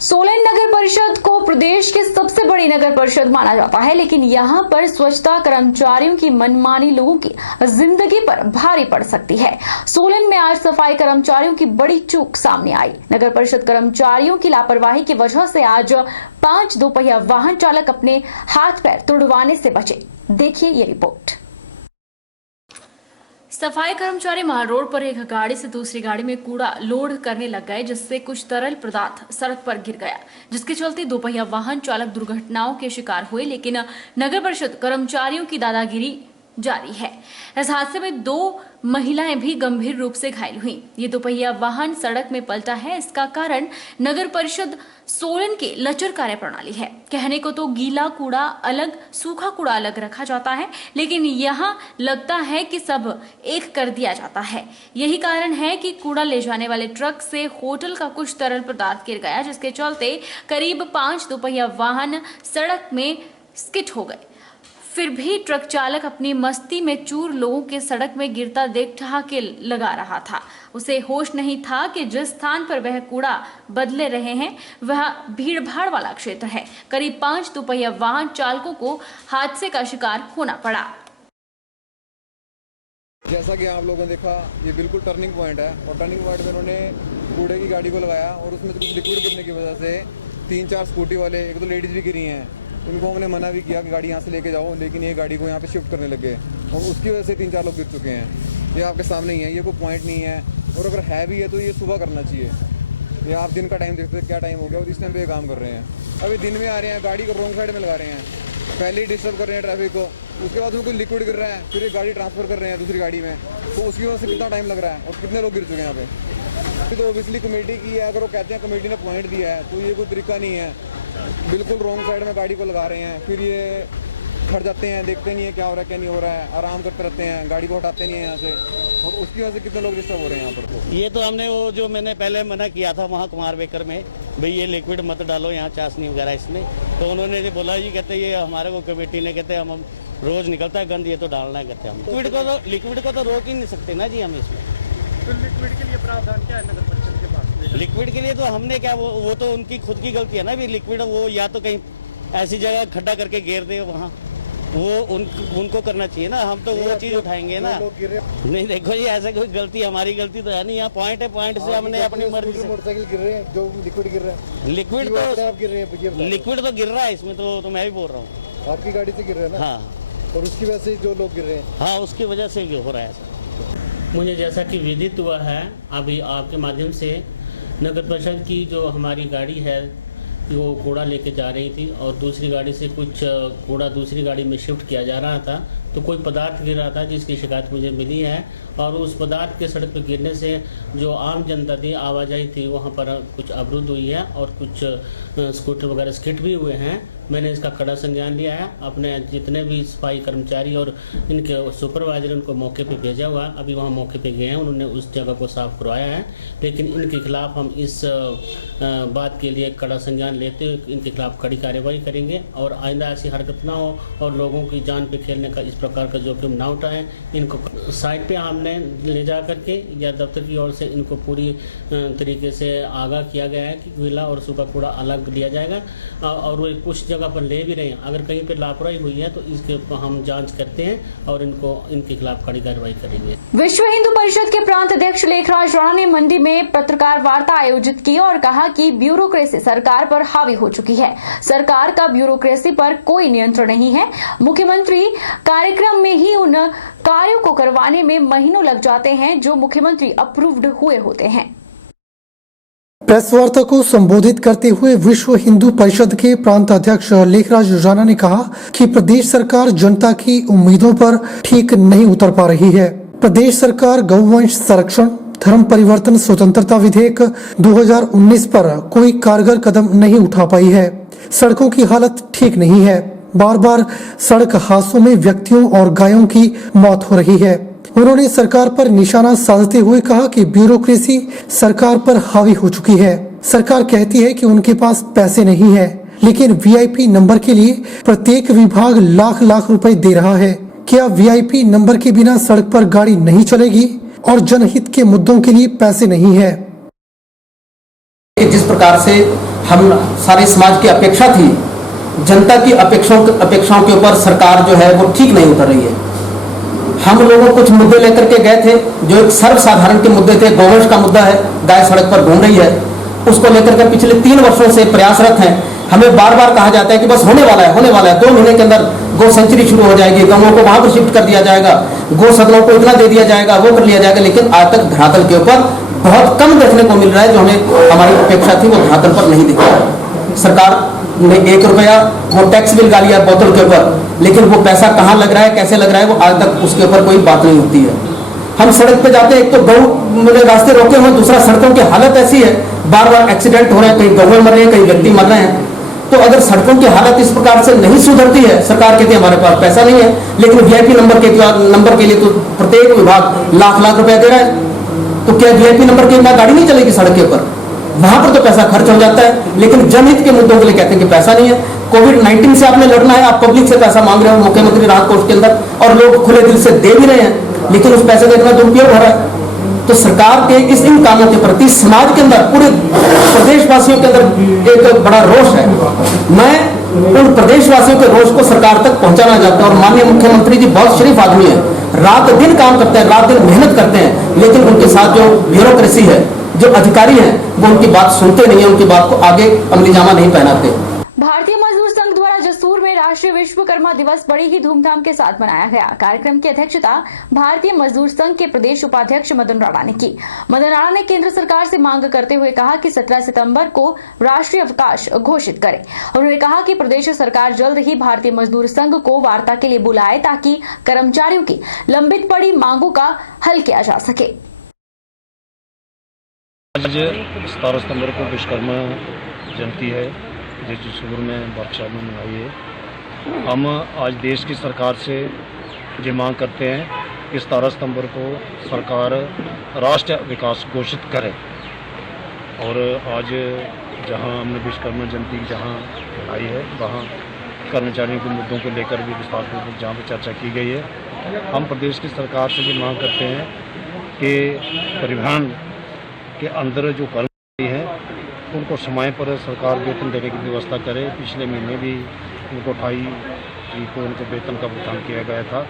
सोलन नगर परिषद को प्रदेश की सबसे बड़ी नगर परिषद माना जाता है, लेकिन यहाँ पर स्वच्छता कर्मचारियों की मनमानी लोगों की जिंदगी पर भारी पड़ सकती है। सोलन में आज सफाई कर्मचारियों की बड़ी चूक सामने आई। नगर परिषद कर्मचारियों की लापरवाही की वजह से आज 5 दोपहिया वाहन चालक अपने हाथ पैर तुड़वाने से बचे। देखिए ये रिपोर्ट। सफाई कर्मचारी माल रोड पर एक गाड़ी से दूसरी गाड़ी में कूड़ा लोड करने लग गए, जिससे कुछ तरल पदार्थ सड़क पर गिर गया, जिसके चलते दोपहिया वाहन चालक दुर्घटनाओं के शिकार हुए। लेकिन नगर परिषद कर्मचारियों की दादागिरी जारी है। इस हादसे में 2 महिलाएं भी गंभीर रूप से घायल हुई। ये दोपहिया वाहन सड़क में पलटा है। इसका कारण नगर परिषद सोलन की लचर कार्यप्रणाली है। कहने को तो गीला कूड़ा अलग, सूखा कूड़ा अलग रखा जाता है, लेकिन यहाँ लगता है कि सब एक कर दिया जाता है। यही कारण है कि कूड़ा ले जाने वाले ट्रक से होटल का कुछ तरल पदार्थ गिर गया, जिसके चलते करीब 5 दोपहिया वाहन सड़क में स्किड हो गए। फिर भी ट्रक चालक अपनी मस्ती में चूर लोगों के सड़क में गिरता देख ठहाके लगा रहा था। उसे होश नहीं था कि जिस स्थान पर वह कूड़ा बदले रहे हैं वह भीड़भाड़ वाला क्षेत्र है। करीब 5 दोपहिया वाहन चालकों को हादसे का शिकार होना पड़ा। जैसा कि आप लोगों ने देखा, ये बिल्कुल टर्निंग पॉइंट है और टर्निंग पॉइंट में उन्होंने कूड़े की गाड़ी को लगाया और उसमें कुछ लिक्विड गिरने की वजह से 3-4 स्कूटी वाले, एक तो लेडीज़ भी गिरी हैं। उनको हमने मना भी किया कि गाड़ी यहाँ से लेके जाओ, लेकिन ये गाड़ी को यहाँ पे शिफ्ट करने लगे और उसकी वजह से 3-4 लोग गिर चुके हैं। ये आपके सामने ही है, ये कोई पॉइंट नहीं है और अगर है भी है तो ये सुबह करना चाहिए। ये आप दिन का टाइम देखते हैं, क्या टाइम हो गया और इस टाइम पे काम कर रहे हैं। अभी दिन में आ रहे हैं, गाड़ी को रॉन्ग साइड में लगा रहे हैं, पहले ही डिस्टर्ब कर रहे हैं ट्रैफिक को। उसके बाद उनको लिक्विड गिर रहा है, फिर ये गाड़ी ट्रांसफर कर रहे हैं दूसरी गाड़ी में, तो उसकी वजह से कितना टाइम लग रहा है और कितने लोग गिर चुके हैं यहाँ पे। तो ऑब्वियसली कमेटी की है, अगर वो कहते हैं कमेटी ने पॉइंट दिया है तो ये कोई तरीका नहीं है। बिल्कुल रॉन्ग साइड में गाड़ी को लगा रहे हैं, फिर ये खड़ जाते हैं, देखते नहीं है क्या हो रहा है क्या नहीं हो रहा है, आराम करते रहते हैं, गाड़ी को हटाते नहीं है यहाँ से और उसकी वजह से कितने लोग डिस्टर्ब हो रहे हैं यहाँ पर। ये तो हमने वो जो मैंने पहले मना किया था वहाँ कुमार बेकर में, भाई ये लिक्विड मत डालो यहाँ चाशनी वगैरह इसमें, तो उन्होंने जो बोला जी, कहते ये हमारे को कमेटी ने कहते हम रोज निकलता है गंद, ये तो डालना है कहते हम। लिक्विड को तो रोक ही नहीं सकते ना जी हम इसमें। तो लिक्विड के लिए प्रावधान क्या है नगर परिषद के पास? लिक्विड के लिए तो हमने क्या, वो तो उनकी खुद की गलती है ना। भी लिक्विड वो या तो कहीं ऐसी जगह खड्डा करके घेर दे, वहाँ वो उनको करना चाहिए ना। हम तो वो चीज उठाएंगे ना। नहीं देखो जी, ऐसा कोई गलती हमारी गलती तो है नहीं। यहाँ पॉइंट है, पॉइंट से हमने अपनी मर्जी से मोटरसाइकिल गिर रहे हैं, जो लिक्विड गिर रहा है। लिक्विड तो गिर रहा है इसमें, तो मैं भी बोल रहा हूँ आपकी गाड़ी से गिर रहा है ना। हाँ, और उसकी वजह से जो लोग गिर रहे हैं। हाँ, उसकी वजह से हो रहा है ऐसा। मुझे जैसा कि विदित हुआ है अभी आपके माध्यम से, नगर परिषद की जो हमारी गाड़ी है वो कूड़ा लेके जा रही थी और दूसरी गाड़ी से कुछ कूड़ा दूसरी गाड़ी में शिफ्ट किया जा रहा था, तो कोई पदार्थ गिर रहा था जिसकी शिकायत मुझे मिली है और उस पदार्थ के सड़क पर गिरने से जो आम जनता थी, आवाजाही थी, वहाँ पर कुछ अवरुद्ध हुई है और कुछ स्कूटर वगैरह स्किड भी हुए हैं। मैंने इसका कड़ा संज्ञान लिया है। अपने जितने भी सफाई कर्मचारी और इनके सुपरवाइजर उनको मौके पे भेजा हुआ, अभी वहाँ मौके पे गए हैं, उन्होंने उस जगह को साफ करवाया है। लेकिन इनके खिलाफ हम इस बात के लिए कड़ा संज्ञान लेते हुए इनके खिलाफ कड़ी कार्रवाई करेंगे और आइंदा ऐसी हरकत ना हो और लोगों की जान पे खेलने का इस प्रकार का जोखिम ना उठाएं। इनको साइड पे हमने ले जा करके या दफ्तर की ओर से इनको पूरी तरीके से आगाह किया गया है कि गीला और सूखा कूड़ा अलग लिया जाएगा और वो कुछ जगह पर ले भी रहे हैं। अगर कहीं पर लापरवाही हुई है तो इसके हम जांच करते हैं और इनके खिलाफ कड़ी कार्रवाई करेंगे। विश्व हिंदू परिषद के प्रांत अध्यक्ष लेखराज राणा ने मंडी में पत्रकार वार्ता आयोजित की और कहा कि ब्यूरोक्रेसी सरकार पर हावी हो चुकी है। सरकार का ब्यूरोक्रेसी पर कोई नियंत्रण नहीं है। मुख्यमंत्री कार्यक्रम में ही उन कार्यों को करवाने में महीनों लग जाते हैं जो मुख्यमंत्री अप्रूव्ड हुए होते हैं। प्रेस वार्ता को संबोधित करते हुए विश्व हिंदू परिषद के प्रांत अध्यक्ष लेखराज राणा ने कहा कि प्रदेश सरकार जनता की उम्मीदों पर ठीक नहीं उतर पा रही है। प्रदेश सरकार गौवंश संरक्षण, धर्म परिवर्तन स्वतंत्रता विधेयक 2019 पर कोई कारगर कदम नहीं उठा पाई है। सड़कों की हालत ठीक नहीं है। बार बार सड़क हादसों में व्यक्तियों और गायों की मौत हो रही है। उन्होंने सरकार पर निशाना साधते हुए कहा कि ब्यूरोक्रेसी सरकार पर हावी हो चुकी है। सरकार कहती है कि उनके पास पैसे नहीं है, लेकिन वीआईपी नंबर के लिए प्रत्येक विभाग लाख लाख रुपए दे रहा है। क्या वीआईपी नंबर के बिना सड़क पर गाड़ी नहीं चलेगी? और जनहित के मुद्दों के लिए पैसे नहीं है। जिस प्रकार से हम सारे समाज की अपेक्षा थी, जनता की अपेक्षाओं के ऊपर सरकार जो है वो ठीक नहीं उतर रही है। हम लोगों कुछ मुद्दे लेकर के गए थे जो एक सर्वसाधारण के मुद्दे थे। गौवंश का मुद्दा है, गाय सड़क पर घूम रही है, उसको लेकर के पिछले 3 वर्षों से प्रयासरत हैं। हमें बार बार कहा जाता है कि बस होने वाला है, 2 महीने के अंदर गौ सेंचुरी शुरू हो जाएगी, गौओं को वहां पर शिफ्ट कर दिया जाएगा, गौ सदनों को इतना दे दिया जाएगा, वो कर लिया जाएगा। लेकिन आज तक धरातल के ऊपर बहुत कम देखने को मिल रहा है। जो हमें हमारी अपेक्षा थी वो धरातल पर नहीं दिख रहा है। सरकार ने 1 रुपया वो टैक्स भी लगा लिया बोतल के ऊपर, लेकिन वो पैसा कहाँ लग रहा है, कैसे लग रहा है, वो आज तक उसके ऊपर कोई बात नहीं होती है। हम सड़क पे जाते हैं, एक तो गौ रास्ते रोके हुए, दूसरा सड़कों की हालत ऐसी है, बार बार एक्सीडेंट हो रहे हैं, कहीं गौएं मर रहे हैं, कहीं व्यक्ति मर रहे हैं। तो अगर सड़कों की हालत इस प्रकार से नहीं सुधरती है, सरकार कहती है हमारे पास पैसा नहीं है, लेकिन वीआईपी नंबर के लिए तो प्रत्येक विभाग लाख रुपया दे रहा है। तो क्या वीआईपी नंबर के बिना गाड़ी नहीं चलेगी सड़क के ऊपर? वहां पर तो पैसा खर्च हो जाता है, लेकिन जनहित के मुद्दों के लिए कहते हैं कि पैसा नहीं है। कोविड-19 से आपने लड़ना है, आप पब्लिक से पैसा मांग रहे हो मुख्यमंत्री राहत कोष के अंदर, और लोग खुले दिल से दे भी रहे हैं, लेकिन उस पैसे का इतना दुरुपयोग हो रहा है। तो सरकार के इन कामों के प्रति समाज के अंदर, पूरे प्रदेशवासियों के अंदर एक बड़ा रोष है। मैं उन प्रदेशवासियों के रोष को सरकार तक पहुंचाना चाहता हूं। और माननीय मुख्यमंत्री जी बहुत शरीफ आदमी है, रात दिन काम करते हैं, रात दिन मेहनत करते हैं, लेकिन उनके साथ जो ब्यूरोक्रेसी है, जो अधिकारी हैं, वो उनकी बात सुनते नहीं है, उनकी बात को आगे अमलीजामा नहीं पहनाते। भारतीय मजदूर संघ द्वारा जसूर में राष्ट्रीय विश्वकर्मा दिवस बड़ी ही धूमधाम के साथ मनाया गया। कार्यक्रम की अध्यक्षता भारतीय मजदूर संघ के प्रदेश उपाध्यक्ष मदन राणा ने की। मदन राणा ने केंद्र सरकार से मांग करते हुए कहा कि 17 सितंबर को राष्ट्रीय अवकाश घोषित करे। उन्होंने कहा कि प्रदेश सरकार जल्द ही भारतीय मजदूर संघ को वार्ता के लिए बुलाए ताकि कर्मचारियों की लंबित पड़ी मांगों का हल किया जा सके। आज 17 सितंबर को विश्वकर्मा जयंती है, जो जसूर में वर्कशॉप में मनाई है। हम आज देश की सरकार से ये मांग करते हैं कि 17 सितंबर को सरकार राष्ट्रीय विकास घोषित करे। और आज जहां हमने विश्वकर्मा जयंती जहां मनाई है, वहां कर्मचारियों के मुद्दों को लेकर भी विस्तारपूर्वक जहाँ पर चर्चा की गई है। हम प्रदेश की सरकार से ये मांग करते हैं कि परिवहन के अंदर जो कर्मचारी हैं उनको समय पर सरकार वेतन देने की व्यवस्था करे। पिछले महीने भी उनको 28 तारीख को उनको वेतन का भुगतान किया गया था,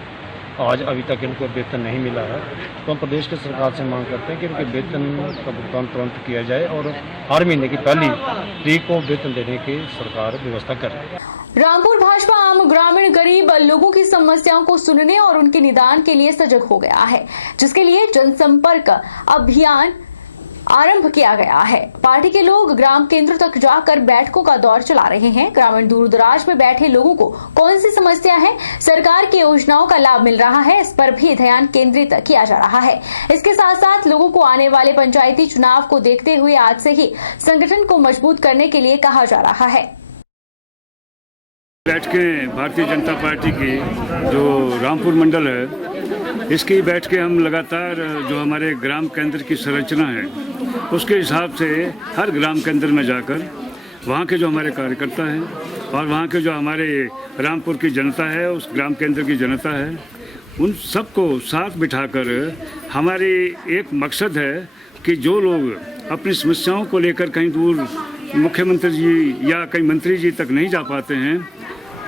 आज अभी तक इनको वेतन नहीं मिला है। तो हम प्रदेश की सरकार से मांग करते हैं कि उनके वेतन का भुगतान तुरंत किया जाए और हर महीने की पहली तारीख को वेतन देने की सरकार व्यवस्था करे। रामपुर भाजपा आम ग्रामीण गरीब लोगों की समस्याओं को सुनने और उनके निदान के लिए सजग हो गया है, जिसके लिए जनसंपर्क अभियान आरंभ किया गया है। पार्टी के लोग ग्राम केंद्र तक जाकर बैठकों का दौर चला रहे हैं। ग्रामीण दूर दराज में बैठे लोगों को कौन सी समस्या है, सरकार की योजनाओं का लाभ मिल रहा है, इस पर भी ध्यान केंद्रित किया जा रहा है। इसके साथ साथ लोगों को आने वाले पंचायती चुनाव को देखते हुए आज से ही संगठन को मजबूत करने के लिए कहा जा रहा है। बैठकें भारतीय जनता पार्टी की जो रामपुर मंडल है, इसकी बैठ के हम लगातार जो हमारे ग्राम केंद्र की संरचना है उसके हिसाब से हर ग्राम केंद्र में जाकर वहाँ के जो हमारे कार्यकर्ता हैं और वहाँ के जो हमारे रामपुर की जनता है, उस ग्राम केंद्र की जनता है, उन सबको साथ बिठाकर हमारी एक मकसद है कि जो लोग अपनी समस्याओं को लेकर कहीं दूर मुख्यमंत्री जी या कहीं मंत्री जी तक नहीं जा पाते हैं,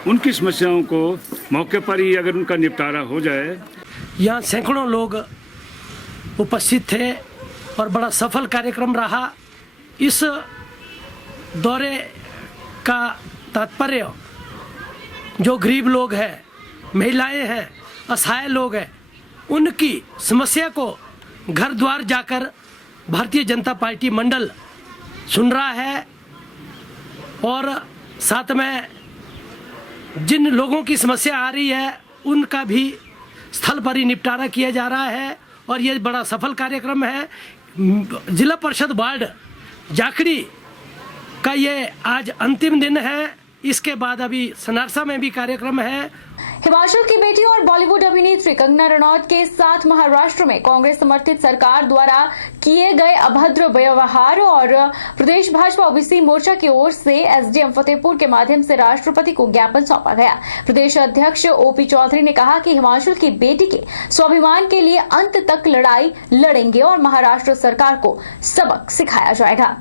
उनकी समस्याओं को मौके पर ही अगर उनका निपटारा हो जाए। यहाँ सैकड़ों लोग उपस्थित थे और बड़ा सफल कार्यक्रम रहा। इस दौरे का तात्पर्य जो गरीब लोग हैं, महिलाएं हैं, असहाय लोग हैं, उनकी समस्या को घर द्वार जाकर भारतीय जनता पार्टी मंडल सुन रहा है और साथ में जिन लोगों की समस्या आ रही है उनका भी स्थल पर ही निपटारा किया जा रहा है। और ये बड़ा सफल कार्यक्रम है। जिला परिषद वार्ड जाखड़ी का ये आज अंतिम दिन है। इसके बाद अभी सनारसा में भी कार्यक्रम है। हिमाचल की बेटी और बॉलीवुड अभिनेत्री कंगना रनौत के साथ महाराष्ट्र में कांग्रेस समर्थित सरकार द्वारा किए गए अभद्र व्यवहार और प्रदेश भाजपा ओबीसी मोर्चा की ओर से एसडीएम फतेहपुर के माध्यम से राष्ट्रपति को ज्ञापन सौंपा गया। प्रदेश अध्यक्ष ओपी चौधरी ने कहा कि हिमाचल की बेटी के स्वाभिमान के लिए अंत तक लड़ाई लड़ेंगे और महाराष्ट्र सरकार को सबक सिखाया जाएगा।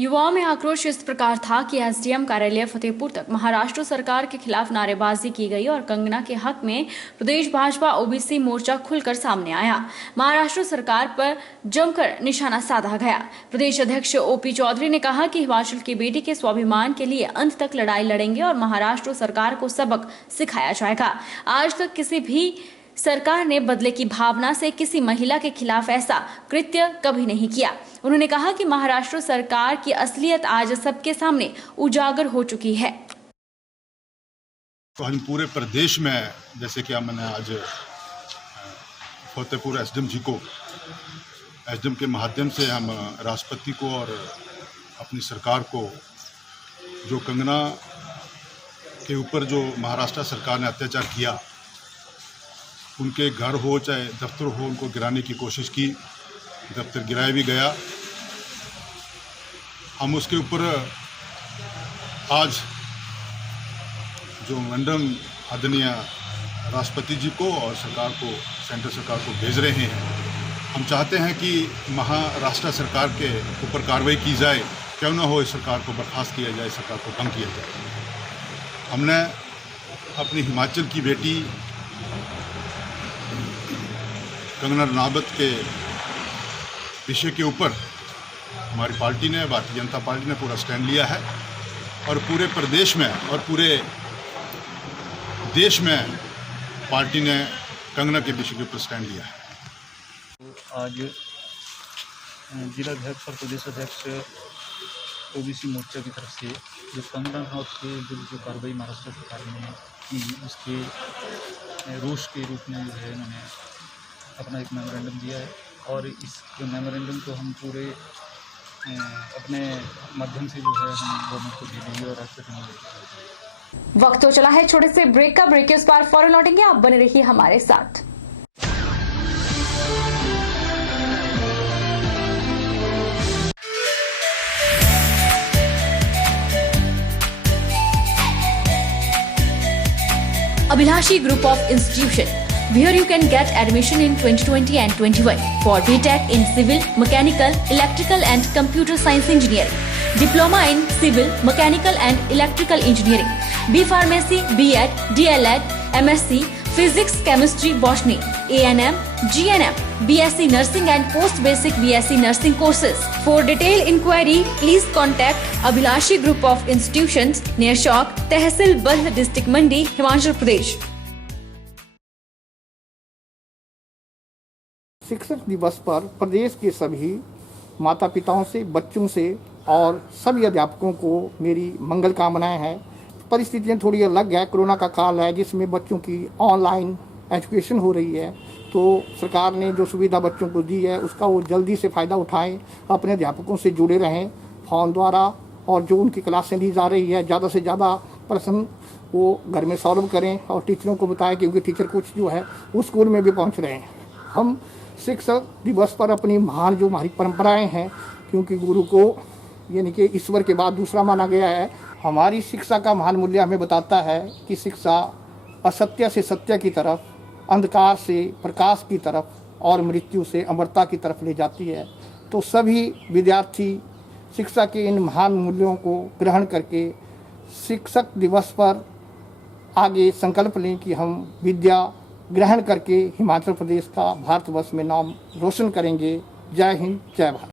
युवाओं में आक्रोश इस प्रकार था कि एसडीएम कार्यालय फतेहपुर तक महाराष्ट्र सरकार के खिलाफ नारेबाजी की गई और कंगना के हक में प्रदेश भाजपा ओबीसी मोर्चा खुलकर सामने आया। महाराष्ट्र सरकार पर जमकर निशाना साधा गया। प्रदेश अध्यक्ष ओपी चौधरी ने कहा कि हिमाचल की बेटी के स्वाभिमान के लिए अंत तक लड़ाई लड़ेंगे और महाराष्ट्र सरकार को सबक सिखाया जाएगा। आज तक किसी भी सरकार ने बदले की भावना से किसी महिला के खिलाफ ऐसा कृत्य कभी नहीं किया। उन्होंने कहा कि महाराष्ट्र सरकार की असलियत आज सबके सामने उजागर हो चुकी है। तो हम पूरे प्रदेश में, जैसे कि मैंने आज फतेहपुर एसडीएम जी को, एसडीएम के माध्यम से हम राष्ट्रपति को और अपनी सरकार को, जो कंगना के ऊपर जो महाराष्ट्र सरकार ने अत्याचार किया, उनके घर हो चाहे दफ्तर हो, उनको गिराने की कोशिश की, दफ्तर गिराया भी गया। हम उसके ऊपर आज जो मेमोरेंडम आदरणीय राष्ट्रपति जी को और सरकार को, सेंट्रल सरकार को भेज रहे हैं। हम चाहते हैं कि महाराष्ट्र सरकार के ऊपर कार्रवाई की जाए, क्यों न हो इस सरकार को बर्खास्त किया जाए, सरकार को भंग किया जाए। हमने अपनी हिमाचल की बेटी कंगना रनावत के विषय के ऊपर हमारी पार्टी ने, भारतीय जनता पार्टी ने पूरा स्टैंड लिया है और पूरे प्रदेश में और पूरे देश में पार्टी ने कंगना के विषय के ऊपर स्टैंड लिया है। आज जिला अध्यक्ष और प्रदेश अध्यक्ष ओबीसी मोर्चा की तरफ से जो कंगना रनावत के विरुद्ध जो कार्रवाई महाराष्ट्र सरकार ने की, उसके रोष के रूप में जो है इन्होंने अपना एक मेमोरेंडम दिया है और इस मेमोरेंडम को हम पूरे अपने माध्यम से जो है हम गवर्नमेंट को दे देंगे और राष्ट्रपति। वक्त तो चला है छोटे से ब्रेक का। ब्रेक के उस पार फौरन लौटेंगे, आप बने रहिए हमारे साथ। Abhilashi Group of Institution, where you can get admission in 2020 and 21 for BTech in Civil, Mechanical, Electrical and Computer Science Engineering, Diploma in Civil, Mechanical and Electrical Engineering, B Pharmacy, B.Ed, D.Led, MSc, Physics, Chemistry, Botany, A&M, GNM, BSc Nursing and Post Basic BSc Nursing courses. For detailed inquiry, please contact Abhilashi Group of Institutions near Chowk, Tehsil Bald, District Mandi, Himachal Pradesh. शिक्षक दिवस पर प्रदेश के सभी माता पिताओं से, बच्चों से और सभी अध्यापकों को मेरी मंगल कामनाएं हैं। परिस्थितियां थोड़ी अलग है, कोरोना का काल है जिसमें बच्चों की ऑनलाइन एजुकेशन हो रही है, तो सरकार ने जो सुविधा बच्चों को दी है उसका वो जल्दी से फ़ायदा उठाएं, अपने अध्यापकों से जुड़े रहें फ़ोन द्वारा, और जो उनकी क्लासें ली जा रही है ज़्यादा से ज़्यादा प्रश्न वो घर में सॉल्व करें और टीचरों को बताएं, क्योंकि टीचर कुछ जो है वो स्कूल में भी पहुँच रहे हैं। हम शिक्षक दिवस पर अपनी महान जो हमारी परंपराएं हैं, क्योंकि गुरु को यानी कि ईश्वर के बाद दूसरा माना गया है, हमारी शिक्षा का महान मूल्य हमें बताता है कि शिक्षा असत्य से सत्य की तरफ, अंधकार से प्रकाश की तरफ और मृत्यु से अमरता की तरफ ले जाती है। तो सभी विद्यार्थी शिक्षा के इन महान मूल्यों को ग्रहण करके शिक्षक दिवस पर आगे संकल्प लें कि हम विद्या ग्रहण करके हिमाचल प्रदेश का भारतवर्ष में नाम रोशन करेंगे। जय हिंद, जय भारत।